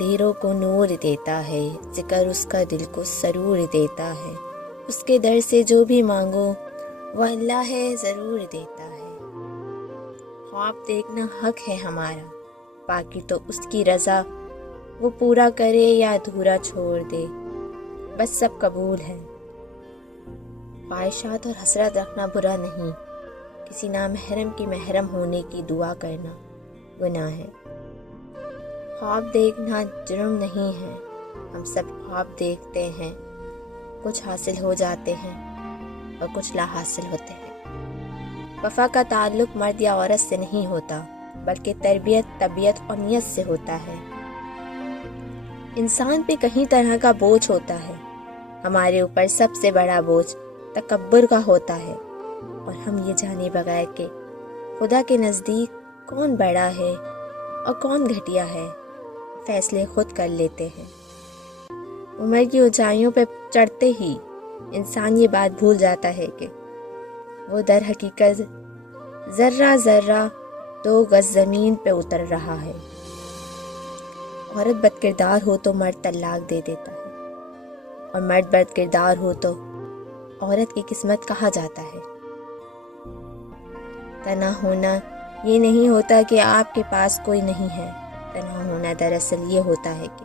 اندھیروں کو نور دیتا ہے، ذکر اس کا دل کو سرور دیتا ہے، اس کے در سے جو بھی مانگو وہ اللہ ہے ضرور دیتا ہے۔ خواب دیکھنا حق ہے ہمارا، باقی تو اس کی رضا، وہ پورا کرے یا ادھورا چھوڑ دے، بس سب قبول ہے۔ خواہشات اور حسرت رکھنا برا نہیں، کسی نامحرم کی محرم ہونے کی دعا کرنا گناہ ہے۔ خواب دیکھنا جرم نہیں ہے، ہم سب خواب دیکھتے ہیں، کچھ حاصل ہو جاتے ہیں اور کچھ لا حاصل ہوتے ہیں۔ وفا کا تعلق مرد یا عورت سے نہیں ہوتا، بلکہ تربیت، طبیعت اور نیت سے ہوتا ہے۔ انسان پہ کئی طرح کا بوجھ ہوتا ہے، ہمارے اوپر سب سے بڑا بوجھ تکبر کا ہوتا ہے، اور ہم یہ جانے بغیر کہ خدا کے نزدیک کون بڑا ہے اور کون گھٹیا ہے، فیصلے خود کر لیتے ہیں۔ عمر کی اونچائیوں پہ چڑھتے ہی انسان یہ بات بھول جاتا ہے کہ وہ در حقیقت ذرہ ذرہ 2 گز زمین پہ اتر رہا ہے۔ عورت بد کردار ہو تو مرد طلاق دے دیتا ہے، اور مرد بد کردار ہو تو عورت کی قسمت کہا جاتا ہے۔ تنہا ہونا یہ نہیں ہوتا کہ آپ کے پاس کوئی نہیں ہے، تنہا ہونا دراصل یہ ہوتا ہے کہ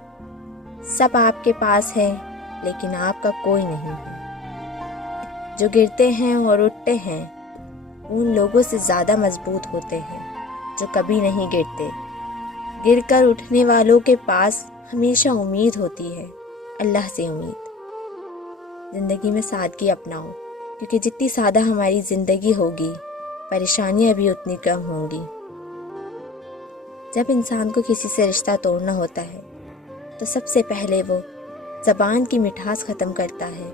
سب آپ کے پاس ہے لیکن آپ کا کوئی نہیں ہے۔ جو گرتے ہیں اور اٹھتے ہیں ان لوگوں سے زیادہ مضبوط ہوتے ہیں جو کبھی نہیں گرتے۔ گر کر اٹھنے والوں کے پاس ہمیشہ امید ہوتی ہے، اللہ سے امید۔ زندگی میں سادگی اپناؤ، کیونکہ جتنی سادہ ہماری زندگی ہوگی پریشانیاں بھی اتنی کم ہوں گی۔ جب انسان کو کسی سے رشتہ توڑنا ہوتا ہے تو سب سے پہلے وہ زبان کی مٹھاس ختم کرتا ہے۔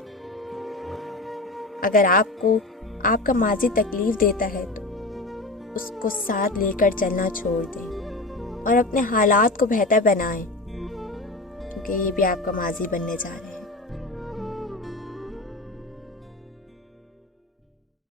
اگر آپ کو آپ کا ماضی تکلیف دیتا ہے تو اس کو ساتھ لے کر چلنا چھوڑ دیں اور اپنے حالات کو بہتر بنائیں، کیونکہ یہ بھی آپ کا ماضی بننے جا رہے ہیں۔